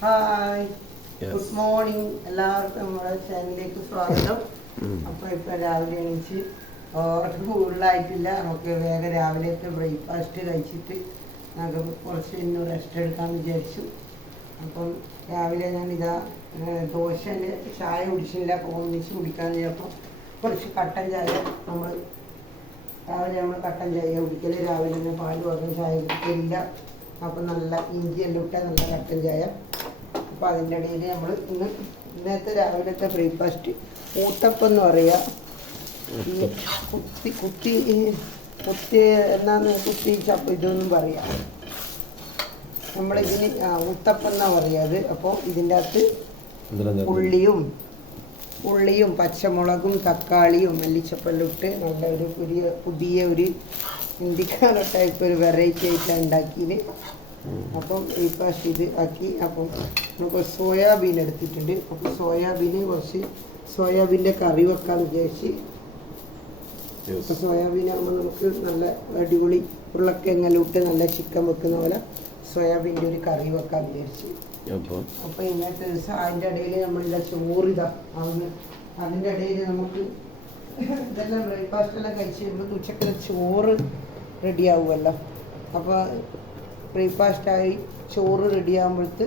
Hi good morning എല്ലാവർക്കും നമ്മുടെ ചാനലിലേക്ക് സ്വാഗതം. അപ്പോൾ ഇപ്പോൾ രാവിലെ എണീച്ച് ഓർക്ക് കൂടുതലായിട്ടില്ല. നമുക്ക് വേഗം രാവിലത്തെ ബ്രേക്ക്ഫാസ്റ്റ് കഴിച്ചിട്ട് നമുക്ക് കുറച്ച് ഇന്ന് റെസ്റ്റ് എടുക്കാമെന്ന് വിചാരിച്ചു. അപ്പം രാവിലെ ഞാൻ ഇതാ ദോശന്റെ ചായ കുടിച്ചില്ല. ഒന്നിച്ച് കുടിക്കാമെന്ന് ചിലപ്പോൾ കുറച്ച് കട്ടൻ ചായ നമ്മൾ രാവിലെ നമ്മൾ കട്ടൻ ചായ കുടിക്കൽ രാവിലെ തന്നെ പാൽ പകരം ചായ കുടിക്കലില്ല. അപ്പം നല്ല ഇഞ്ചി എല്ലാം ഇട്ട നല്ല കട്ടൻ ചായ. അപ്പോൾ അതിന്റെ ഇടയിൽ നമ്മൾ ഇന്ന് ഇന്നത്തെ രാവിലത്തെ ബ്രേക്ക്ഫാസ്റ്റ് ഊത്തപ്പം എന്ന് പറയുക ഈ കുത്തി കുത്തി കുത്തി എന്നാന്ന് കുത്തി ചപ്പ് ഇതൊന്നും പറയാം. നമ്മളിതിന് ആ ഊത്തപ്പം എന്നാ പറയുക അപ്പോൾ ഇതിന്റെ അകത്ത് ഉള്ളിയും ഉള്ളിയും പച്ചമുളകും തക്കാളിയും മല്ലിച്ചപ്പെല്ലാം ഇട്ട് നല്ല ഒരു പുതിയ പുതിയ ഒരു ഇന്ത്യക്കാരൊക്കെ ടൈപ്പ് ഒരു വെറൈറ്റി ആയിട്ടാണ് ഉണ്ടാക്കിയത്. അപ്പം ബ്രേക്ക്ഫാസ്റ്റ് ഇത് ആക്കി അപ്പം നമുക്ക് സോയാബീൻ എടുത്തിട്ടുണ്ട്. അപ്പോൾ സോയാബീന് കുറച്ച് സോയാബീന്റെ കറി വെക്കാൻ വിചാരിച്ച്. അപ്പോൾ സോയാബീൻ ആകുമ്പോൾ നമുക്ക് നല്ല അടിപൊളി ഉരുളക്കിഴങ്ങെല്ലാം ഇട്ട് നല്ല ചിക്കൻ വെക്കുന്ന പോലെ സോയാബീന്റെ ഒരു കറി വെക്കാൻ വിചാരിച്ച്. അപ്പോൾ? അപ്പൊ ഇന്നത്തെ ദിവസം അതിന്റെ ഇടയിൽ നമ്മളിതാ ചോറ് ഇതാ അന്ന് അതിന്റെ ഇടയിൽ നമുക്ക് ഇതെല്ലാം ബ്രേക്ക്ഫാസ്റ്റ് എല്ലാം കഴിച്ച് കഴിയുമ്പോൾ ഉച്ചയ്ക്ക് ചോറ് റെഡിയാവുമല്ലോ. അപ്പോൾ ബ്രേക്ക്ഫാസ്റ്റായി ചോറ് റെഡി ആകുമ്പോഴത്ത്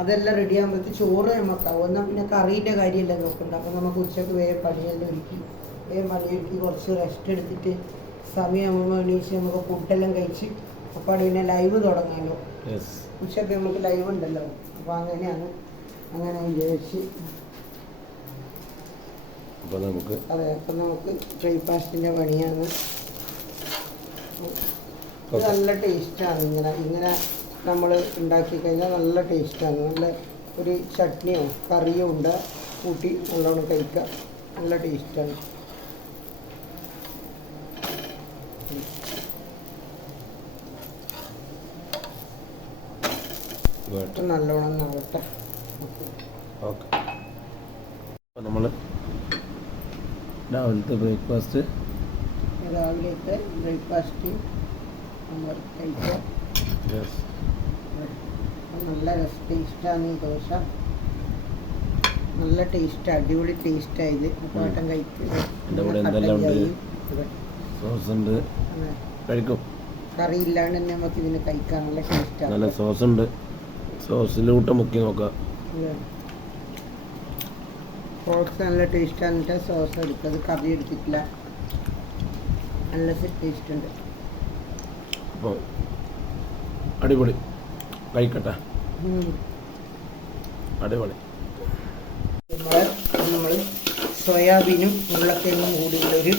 അതെല്ലാം റെഡി ആകുമ്പോഴത്തെ ചോറ് നമുക്കാവും എന്നാൽ പിന്നെ കറീന്റെ കാര്യമല്ല നോക്കണ്ട? അപ്പോൾ നമുക്ക് ഉച്ചയ്ക്ക് വേഗം പണിയെല്ലാം ഒരുക്കി. വേഗം പണി ഒരുക്കി കുറച്ച് റെസ്റ്റ് എടുത്തിട്ട് സമയമാകുമ്പോൾ എണീച്ച് നമുക്ക് ഫുഡെല്ലാം കഴിച്ച് അപ്പോൾ പിന്നെ ലൈവ് തുടങ്ങാമല്ലോ യെസ് ഉച്ചയ്ക്ക് നമുക്ക് ലൈവ് ഉണ്ടല്ലോ. അപ്പോൾ അങ്ങനെയാണ് അങ്ങനെ വിചാരിച്ച്. അപ്പോൾ നമുക്ക് അതെ അപ്പം നമുക്ക് ബ്രേക്ക്ഫാസ്റ്റിന്റെ പണിയാണ്. നല്ല ടേസ്റ്റാണ് ഇങ്ങനെ. ഇങ്ങനെ നമ്മൾ ഉണ്ടാക്കി കഴിഞ്ഞാൽ നല്ല ടേസ്റ്റാണ്. നല്ല ഒരു ചട്നിയോ കറിയോ ഉണ്ട് കൂട്ടി നല്ലോണം കഴിക്കാം. നല്ല ടേസ്റ്റാണ്. നല്ലോണം നാവട്ടെ. ഓക്കെ അപ്പോൾ നമ്മൾ രാവിലത്തെ ബ്രേക്ക്ഫാസ്റ്റ് രാവിലത്തെ ബ്രേക്ക്ഫാസ്റ്റ് നമ്മൾ കഴിക്കാം നല്ല ടേസ്റ്റാണ് ഈ ദോശ. നല്ല ടേസ്റ്റ് അടിപൊളി ടേസ്റ്റാണ് ഇത്. കൂട്ടം കഴിക്കുക കഴിക്കും. കറി ഇല്ലാണ്ട് തന്നെ നമുക്ക് ഇതിന് കഴിക്കാൻ നല്ല നല്ല സോസ് ഉണ്ട്. സോസിലൂട്ട് മുക്കി നോക്കാം. സോസ് നല്ല ടേസ്റ്റാണ് സോസ് എടുത്തത്. കറി എടുത്തിട്ടില്ല. നല്ല ടേസ്റ്റ് ഉണ്ട്. അപ്പോൾ അടിപൊളി. കഴിക്കട്ടെ. അടിപൊളി. നമ്മൾ സോയാബീനും ഉരുളക്കിഴങ്ങും കൂടിയുള്ളൊരു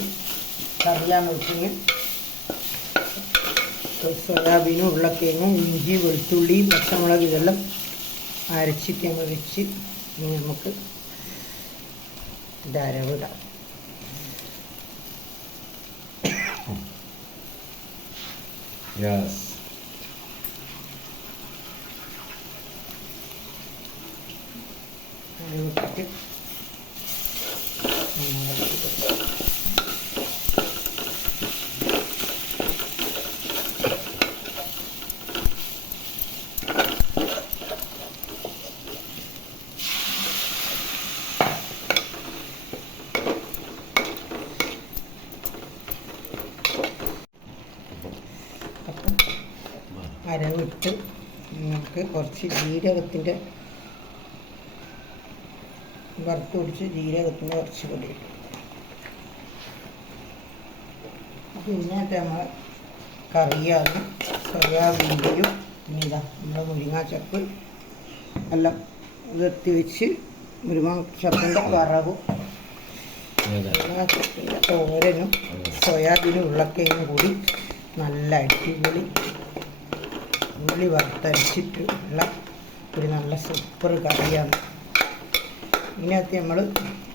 കറിയാണ് വെക്കുന്നത്. സോയാബീനും ഉരുളക്കിഴങ്ങും ഇഞ്ചി വെളുത്തുള്ളി പച്ചമുളക് ഇതെല്ലാം അരച്ചിട്ട് നമ്മൾ വെച്ച് നമുക്ക് ഇത് Yes. I it. അരവിട്ട് നമുക്ക് കുറച്ച് ജീരകത്തിന്റെ വറുത്ത് പിടിച്ച് ജീരകത്തിന്റെ കുറച്ച് പൊടി ഇട്ടു. പിന്നെ നമ്മൾ കറിയാണ് സോയാബീന്റെയും പിന്നെ നമ്മൾ മുരിങ്ങാച്ചപ്പ് എല്ലാം നിർത്തി വെച്ച് മുരിങ്ങാച്ചപ്പിന്റെ വറവും മുരിങ്ങാച്ചപ്പിന്റെ തോരനും സോയാബീനും ഉള്ളക്കയും കൂടി നല്ല അടിപൊളി ഉള്ളി വറുത്തരച്ചിട്ടുള്ള ഒരു നല്ല സൂപ്പർ കറിയാണ്. ഇതിനകത്ത് നമ്മൾ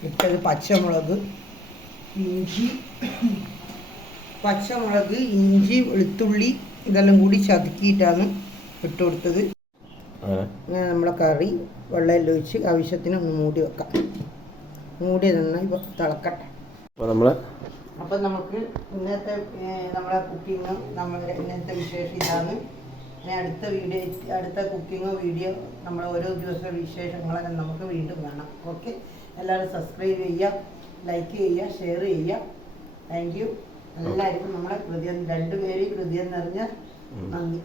ഇട്ടത് പച്ചമുളക് ഇഞ്ചി പച്ചമുളക് ഇഞ്ചി വെളുത്തുള്ളി ഇതെല്ലാം കൂടി ചതുക്കിയിട്ടാണ് ഇട്ട് കൊടുത്തത്. അങ്ങനെ നമ്മളെ കറി വെള്ളമെല്ലാം ഒഴിച്ച് ആവശ്യത്തിന് ഒന്ന് മൂടി വെക്കാം. മൂടി നന്നായി തിളക്കട്ടെ. അപ്പം നമുക്ക് ഇന്നത്തെ നമ്മളെ കുക്കിങ് നമ്മളുടെ ഇന്നത്തെ വിശേഷം ഇതാണ്. ഇനി അടുത്ത വീഡിയോ അടുത്ത കുക്കിങ്ങോ വീഡിയോ നമ്മൾ ഓരോ ദിവസത്തെ വിശേഷങ്ങളൊക്കെ നമുക്ക് വീണ്ടും കാണാം. ഓക്കെ എല്ലാവരും സബ്സ്ക്രൈബ് ചെയ്യുക ലൈക്ക് ചെയ്യുക ഷെയർ ചെയ്യുക. താങ്ക് യു എല്ലാവർക്കും നമ്മളെ ഹൃദയം രണ്ടുപേരെയും ഹൃദയം നിറഞ്ഞ നന്ദി.